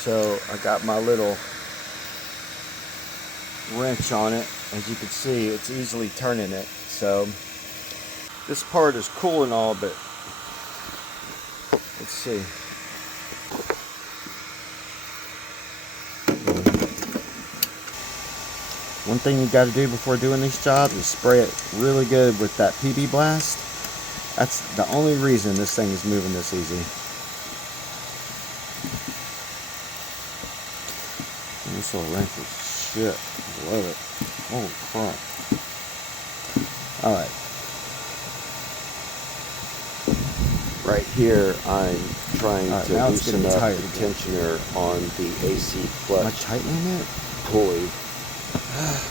So I got my little wrench on it. As you can see, it's easily turning it. So this part is cool and all, but let's see. One thing you got to do before doing these jobs is spray it really good with that PB Blast. That's the only reason this thing is moving this easy. This little wrench is shit. I love it. Holy crap. Alright. Right here, I'm trying to loosen up the tensioner on the AC clutch. Am I tightening it? Pulley,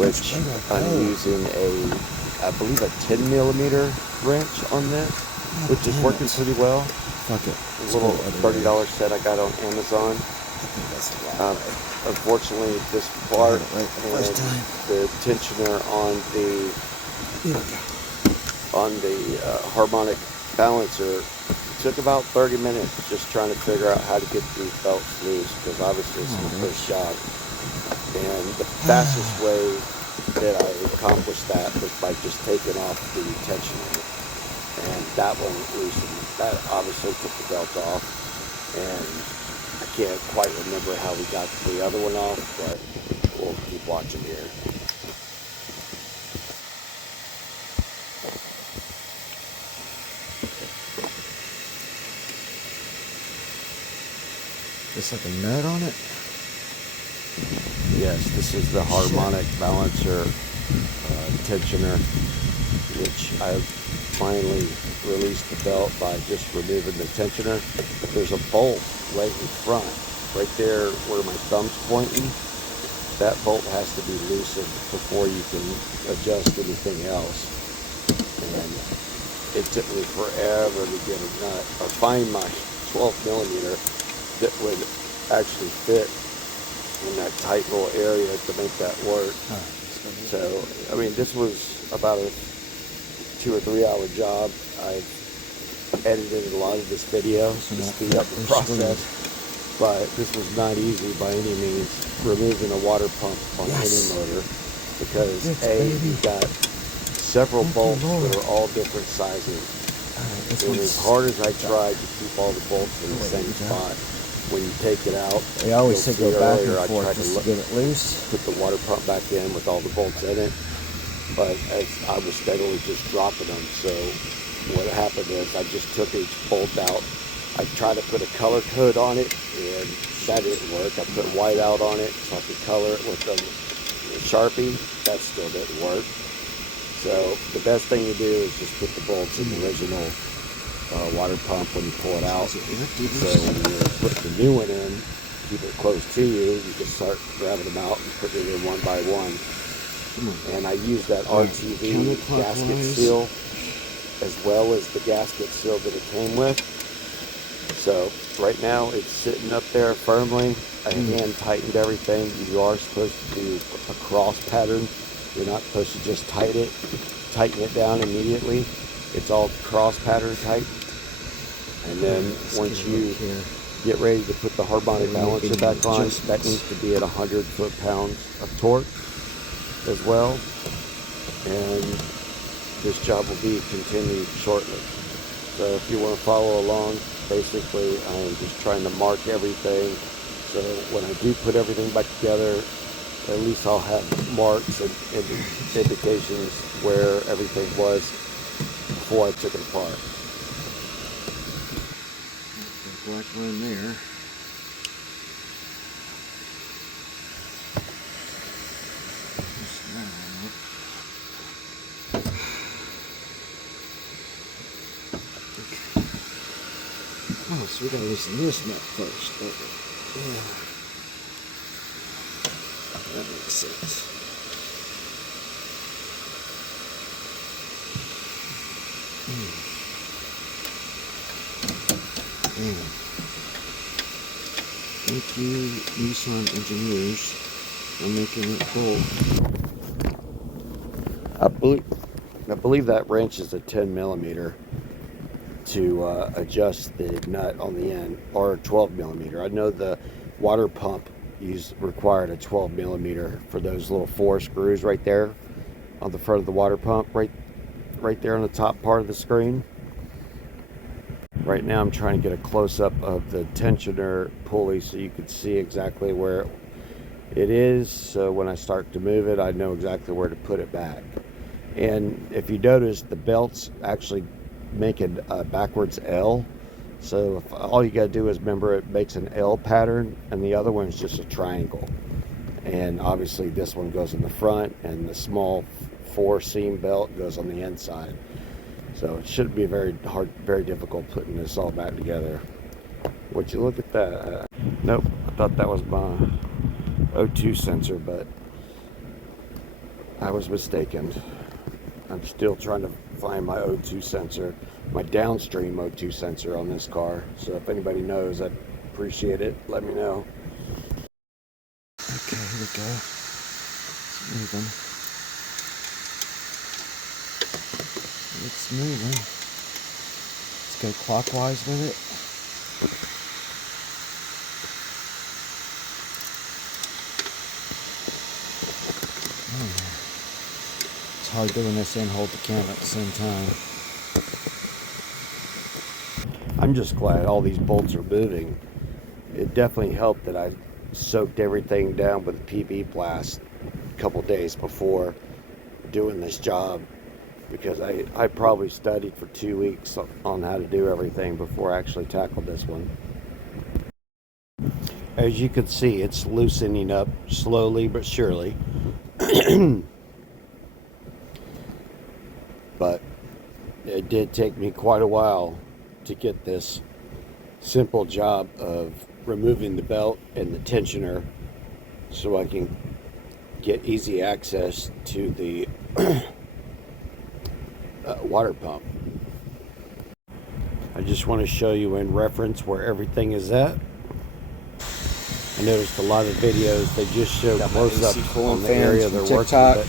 which I'm using I believe a 10 millimeter wrench on this, which is working pretty well. Fuck it. A little $30 set I got on Amazon. Unfortunately, this part and the tensioner on the Harmonic balancer took about 30 minutes just trying to figure out how to get these belts loose, because obviously it's my first job. And the fastest way that I accomplished that was by just taking off the tensioner, and that one loosened. That obviously took the belt off, and I can't quite remember how we got the other one off, but we'll keep watching here. There's like a nut on it? Yes, this is the Harmonic balancer tensioner, which I finally released the belt by just removing the tensioner. But there's a bolt right in front, right there where my thumb's pointing. That bolt has to be loosened before you can adjust anything else. And it took me forever to get a nut or find my 12 millimeter that would actually fit in that tight little area to make that work. So, I mean, this was about a 2 or 3 hour job. I've edited a lot of this video to speed up the process, but this was not easy by any means, removing a water pump on any motor, because you've got several bolts that are all different sizes. And as hard as I tried to keep all the bolts in the same spot, when you take it out, we always say go back and forth I tried just to get it loose. Put the water pump back in with all the bolts in it, but as I was steadily just dropping them. So what happened is I just took each bolt out. I tried to put a color code on it, and that didn't work. I put white out on it so I could color it with a Sharpie. That still didn't work. So the best thing to do is just put the bolts in the original water pump when you pull it out. So when you put the new one in, keep it close to you, you just start grabbing them out and putting it in one by one. And I use that RTV gasket seal as well as the gasket seal that it came with. So right now it's sitting up there firmly. I hand tightened everything. You are supposed to do a cross pattern. You're not supposed to just tighten it down immediately. It's all cross pattern type. And then once you get ready to put the Harmonic balancer back on, that needs to be at 100 foot-pounds of torque as well. And this job will be continued shortly. So if you want to follow along, basically I'm just trying to mark everything. So when I do put everything back together, at least I'll have marks and indications where everything was before I took it apart. Black one there. Oh, so we gotta loosen this nut first, don't we? Yeah. That makes sense. Thank you, Nissan engineers, for making it bolt. I believe that wrench is a 10 millimeter to adjust the nut on the end, or 12 millimeter. I know the water pump required a 12 millimeter for those little 4 screws right there on the front of the water pump, right there on the top part of the screen. Right now I'm trying to get a close-up of the tensioner pulley so you can see exactly where it is, so when I start to move it I know exactly where to put it back. And if you notice, the belts actually make a backwards L. So if all you got to do is remember it makes an L pattern, and the other one is just a triangle. And obviously this one goes in the front, and the small 4 seam belt goes on the inside. So it shouldn't be very hard, very difficult putting this all back together. Would you look at that? Nope, I thought that was my O2 sensor, but I was mistaken. I'm still trying to find my O2 sensor, my downstream O2 sensor on this car. So if anybody knows, I'd appreciate it. Let me know. Okay, here we go. It's moving. It's moving. Let's go clockwise with it. Oh, yeah. It's hard doing this and hold the camera at the same time. I'm just glad all these bolts are moving. It definitely helped that I soaked everything down with PB blast a couple days before doing this job, because I probably studied for 2 weeks on how to do everything before I actually tackled this one. As you can see, it's loosening up slowly but surely. But it did take me quite a while to get this simple job of removing the belt and the tensioner so I can get easy access to the water pump. I just want to show you in reference where everything is at. I noticed a lot of videos, they just show close-ups on the area they're working, but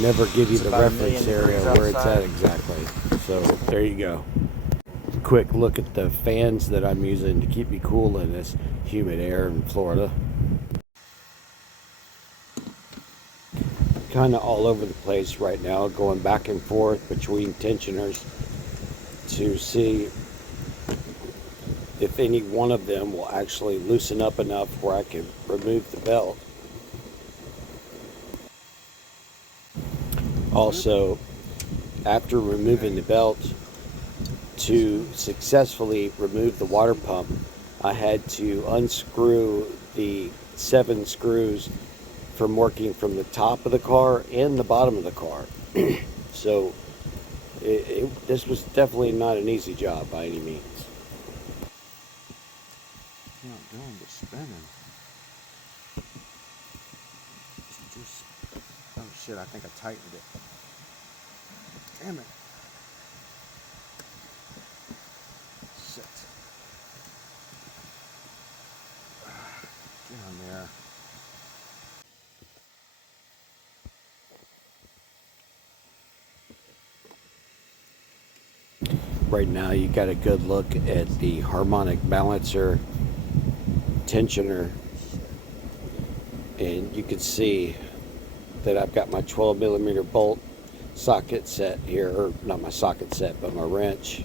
never give you the reference area where it's at exactly. So there you go. Quick look at the fans that I'm using to keep me cool in this humid air in Florida. Kind of all over the place right now, going back and forth between tensioners to see if any one of them will actually loosen up enough where I can remove the belt. Also, after removing the belt, to successfully remove the water pump, I had to unscrew the 7 screws from working from the top of the car and the bottom of the car. So this was definitely not an easy job by any means. Not doing but spinning. Oh shit, I think I tightened it. Damn it. Shit. Get on there. Right now you got a good look at the harmonic balancer tensioner, and you can see that I've got my 12 millimeter bolt socket set here, or not my socket set, but my wrench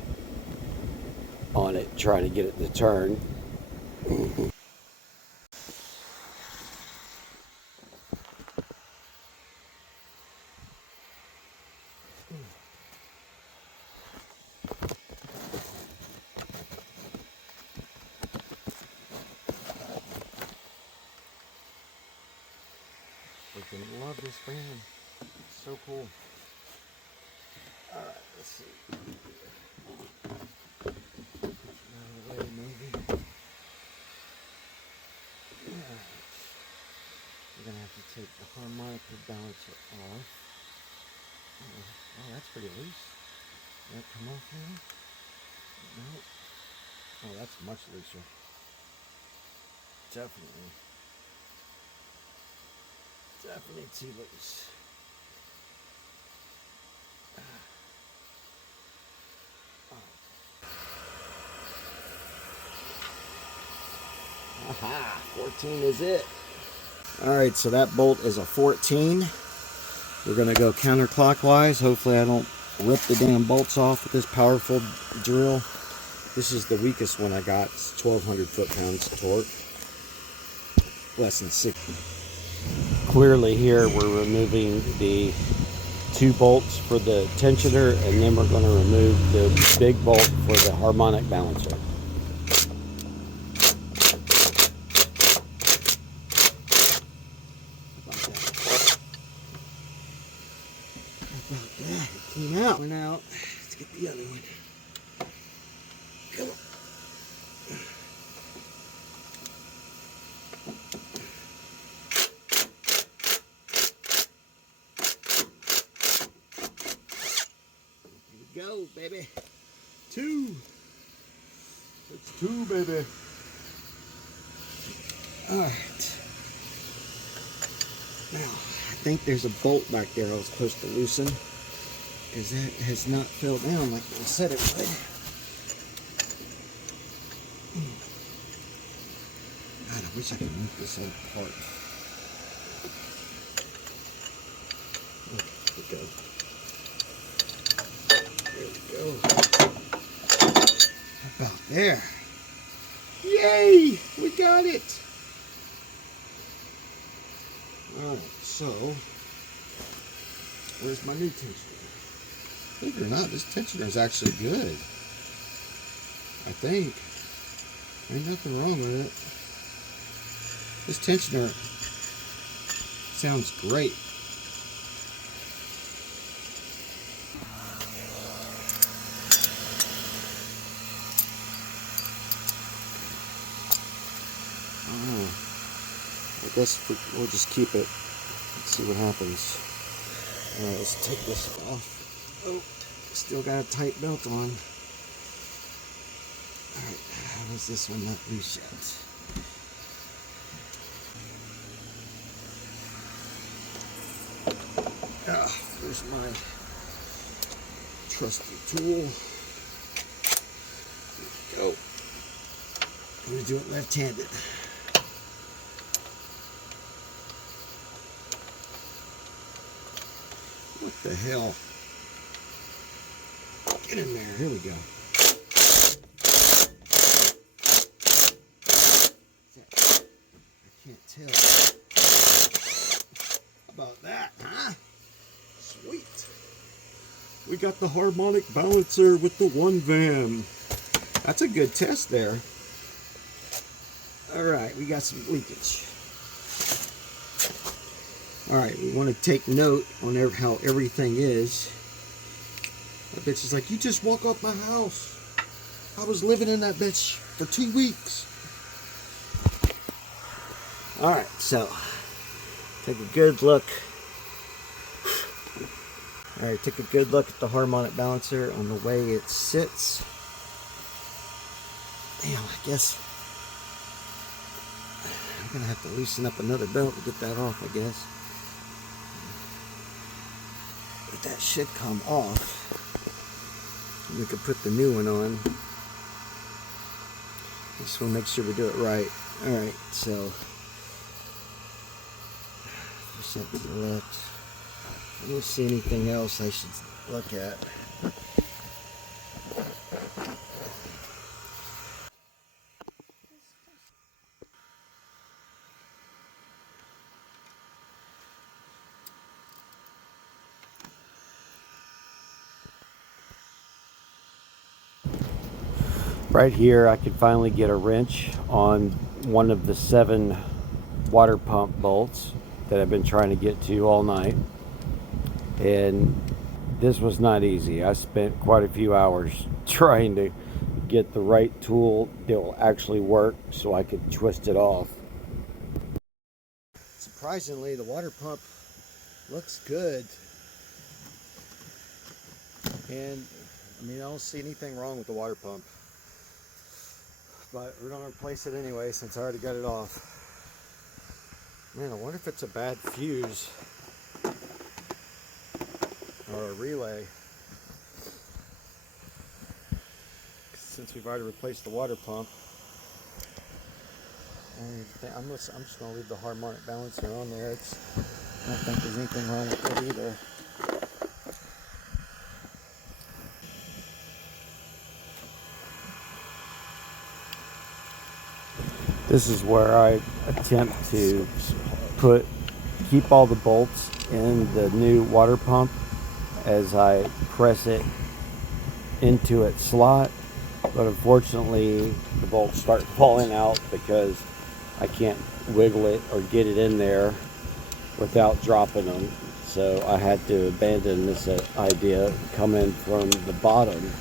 on it, trying to get it to turn. Freaking love this fan. It's so cool. Alright, let's see. Out of the way, maybe. Alright. We're gonna have to take the harmonic balancer off. Oh, that's pretty loose. Did that come off now? No. Oh, that's much looser. Definitely too loose. Aha, 14 is it. All right, so that bolt is a 14. We're gonna go counterclockwise. Hopefully I don't rip the damn bolts off with this powerful drill. This is the weakest one I got. It's 1,200 foot-pounds torque. Less than 6. Clearly here we're removing the 2 bolts for the tensioner, and then we're going to remove the big bolt for the harmonic balancer. It came out. Went out. Let's get the other one. Come on. Here we go, baby. 2. It's 2, baby. All right. Now, I think there's a bolt back there I was supposed to loosen, because that has not fell down like they said it would. God, I wish I could move this all apart. There we go. There we go. How about there? Yay! We got it! Alright, so where's my new tensioner? Believe it or not, this tensioner is actually good. I think. Ain't nothing wrong with it. This tensioner sounds great. I guess we'll just keep it. Let's see what happens. Alright, let's take this off. Oh, still got a tight belt on. Alright, how is this one not loose yet? There's my trusty tool. There we go. I'm going to do it left-handed. What the hell? Get in there. Here we go. I can't tell. How about that, huh? Sweet. We got the harmonic balancer with the 1 van. That's a good test there. Alright, we got some leakage. Alright, we want to take note on how everything is. That bitch is like, you just walk off my house. I was living in that bitch for 2 weeks. Alright, so take a good look. Alright, take a good look at the harmonic balancer on the way it sits. Damn, I guess I'm going to have to loosen up another belt to get that off, I guess. But that should come off. We could put the new one on. Just want to make sure we do it right. Alright, so set to the left. I don't see anything else I should look at. Right here I could finally get a wrench on one of the 7 water pump bolts that I've been trying to get to all night, and this was not easy. I spent quite a few hours trying to get the right tool that will actually work so I could twist it off. Surprisingly, the water pump looks good, and I mean, I don't see anything wrong with the water pump. But we're going to replace it anyway since I already got it off. Man, I wonder if it's a bad fuse or a relay. Since we've already replaced the water pump. I'm just gonna leave the harmonic balancer on there. I don't think there's anything wrong with it either. This is where I attempt to keep all the bolts in the new water pump as I press it into its slot, but unfortunately the bolts start falling out because I can't wiggle it or get it in there without dropping them. So I had to abandon this idea, come in from the bottom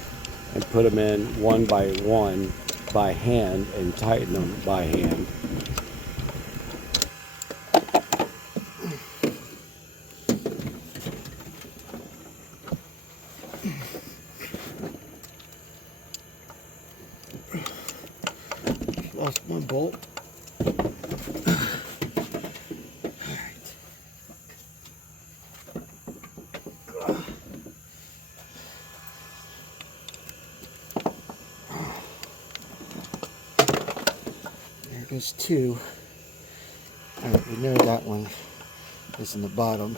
and put them in one by one by hand and tighten them by hand. Lost one bolt. There goes two. Alright, we know that one is in the bottom.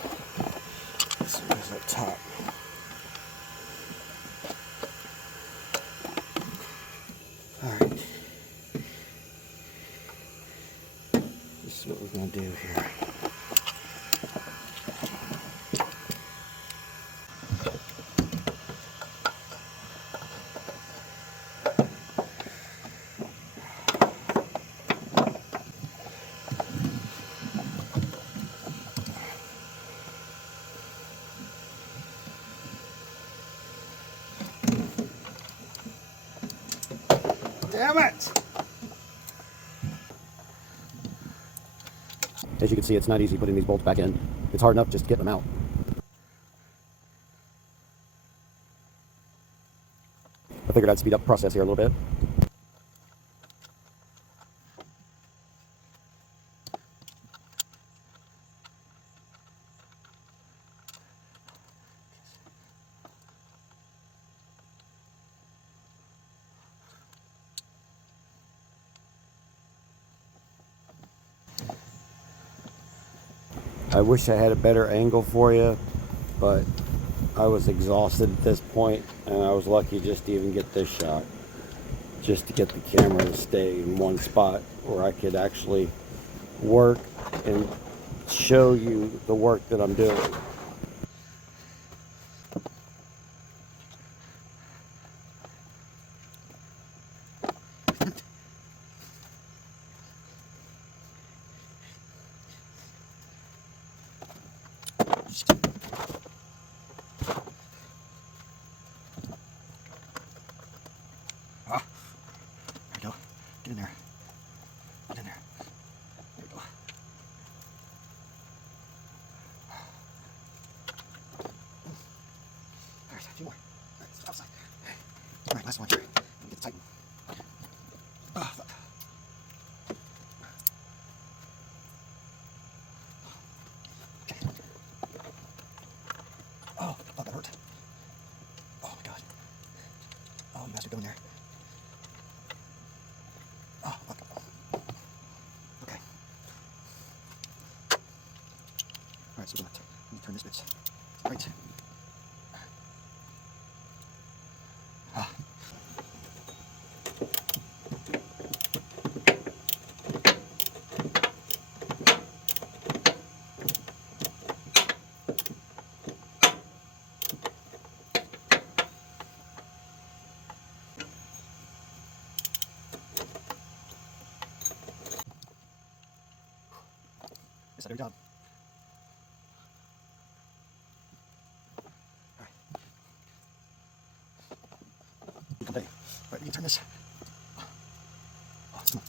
This one goes up top. Alright. This is what we're going to do here. Damn it! As you can see, it's not easy putting these bolts back in. It's hard enough just getting them out. I figured I'd speed up the process here a little bit. I wish I had a better angle for you, but I was exhausted at this point, and I was lucky just to even get this shot, just to get the camera to stay in one spot where I could actually work and show you the work that I'm doing. Ah, there we go. Get in there. Get in there. There we go. Alright, a few more. Alright, stop outside. Alright, last one here. Get it tightened. Oh, fuck. Okay. Oh, fuck, that hurt. Oh my god. Oh, you bastard, go in there. Oh, fuck. Okay. Alright, so we're gonna let me turn this bitch. Right. Ah. Yes, I do your job. Alright. Okay. Alright, we can turn this. Oh, come on.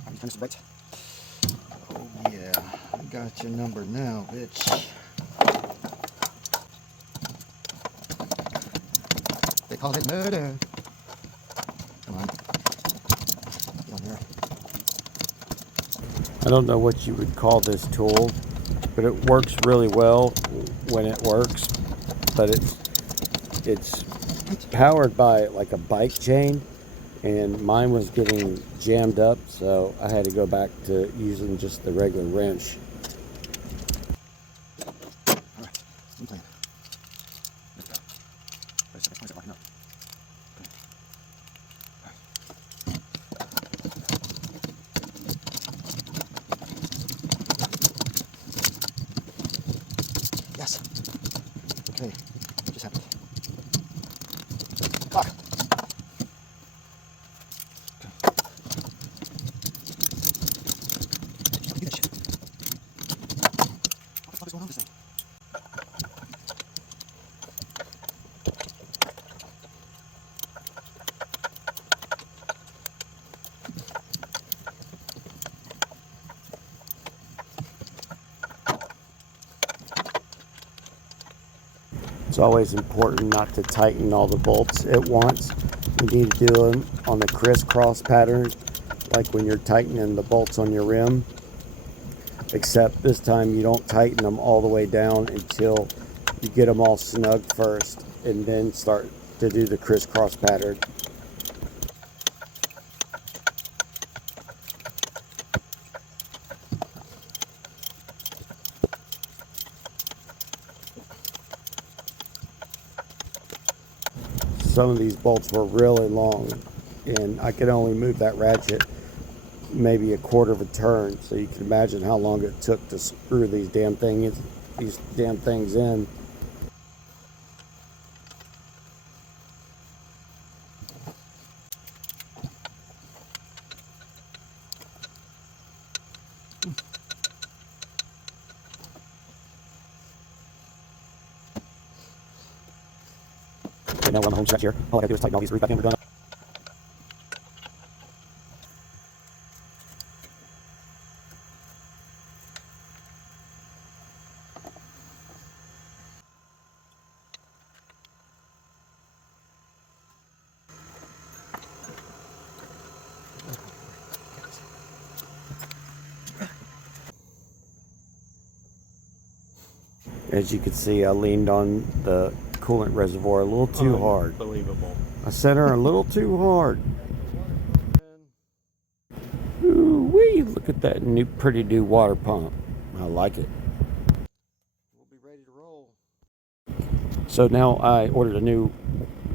Alright, we turn this to the right. Oh yeah. I got your number now, bitch. They call it murder. Come on. Get on there. I don't know what you would call this tool, but it works really well when it works. But it's powered by like a bike chain, and mine was getting jammed up, so I had to go back to using just the regular wrench. Alright, I'm playing. Let's go. Wait a second, why is it locking up? Okay. Alright. Yes. Okay, what just happened? Fuck. Okay. Do this shit. What the fuck is going on with this thing? It's always important not to tighten all the bolts at once. You need to do them on the crisscross pattern, like when you're tightening the bolts on your rim. Except this time you don't tighten them all the way down until you get them all snug first, and then start to do the crisscross pattern. Some of these bolts were really long, and I could only move that ratchet maybe a quarter of a turn, so you can imagine how long it took to screw these damn things in. Okay, now we're on the home stretch here. All I gotta do is tighten all these roof back in. We're done. As you can see, I leaned on the coolant reservoir a little too hard. Unbelievable. I set her a little too hard. Ooh-wee, look at that new pretty new water pump. I like it. We'll be ready to roll. So now I ordered a new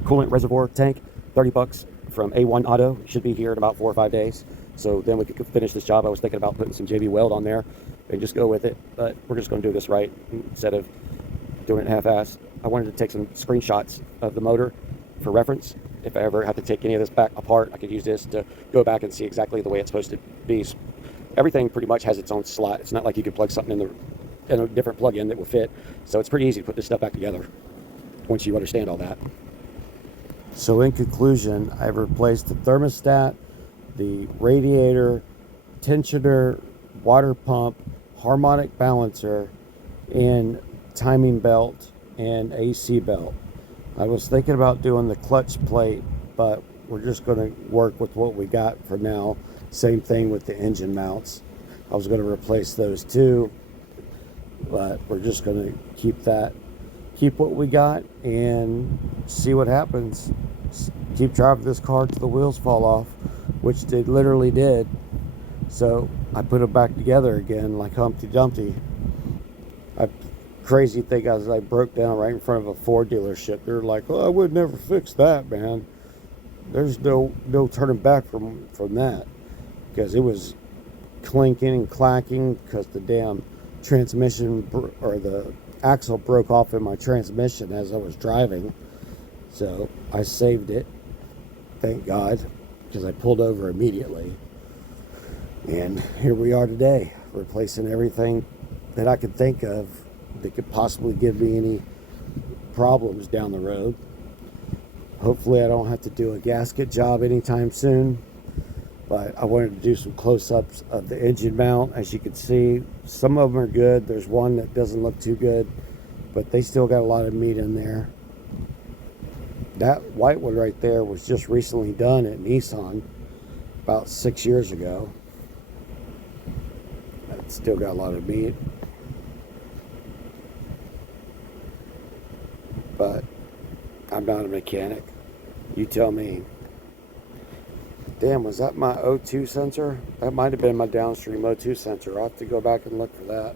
coolant reservoir tank, 30 bucks from A1 Auto. Should be here in about 4 or 5 days. So then we could finish this job. I was thinking about putting some JB Weld on there and just go with it, but we're just going to do this right instead of doing it half-assed. I wanted to take some screenshots of the motor for reference. If I ever have to take any of this back apart, I could use this to go back and see exactly the way it's supposed to be. Everything pretty much has its own slot. It's not like you could plug something in a different plug-in that will fit. So it's pretty easy to put this stuff back together once you understand all that. So in conclusion, I've replaced the thermostat, the radiator, tensioner, water pump, harmonic balancer, and timing belt and AC belt. I was thinking about doing the clutch plate, but we're just going to work with what we got for now. Same thing with the engine mounts. I was going to replace those too, but we're just going to keep what we got and see what happens. Keep driving this car till the wheels fall off, which they literally did. So I put them back together again like Humpty Dumpty. Crazy thing is, I broke down right in front of a Ford dealership. They're like, "Oh, I would never fix that, man." There's no turning back from that, because it was clinking and clacking because the damn transmission or the axle broke off in my transmission as I was driving. So I saved it, thank God, because I pulled over immediately. And here we are today, replacing everything that I could think of that could possibly give me any problems down the road. Hopefully I don't have to do a gasket job anytime soon, but I wanted to do some close-ups of the engine mount. As you can see, some of them are good. There's one that doesn't look too good, but they still got a lot of meat in there. That white one right there was just recently done at Nissan about 6 years ago. It's still got a lot of meat. But I'm not a mechanic. You tell me. Damn, was that my O2 sensor? That might have been my downstream O2 sensor. I'll have to go back and look for that.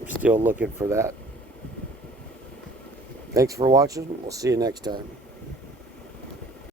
I'm still looking for that. Thanks for watching. We'll see you next time.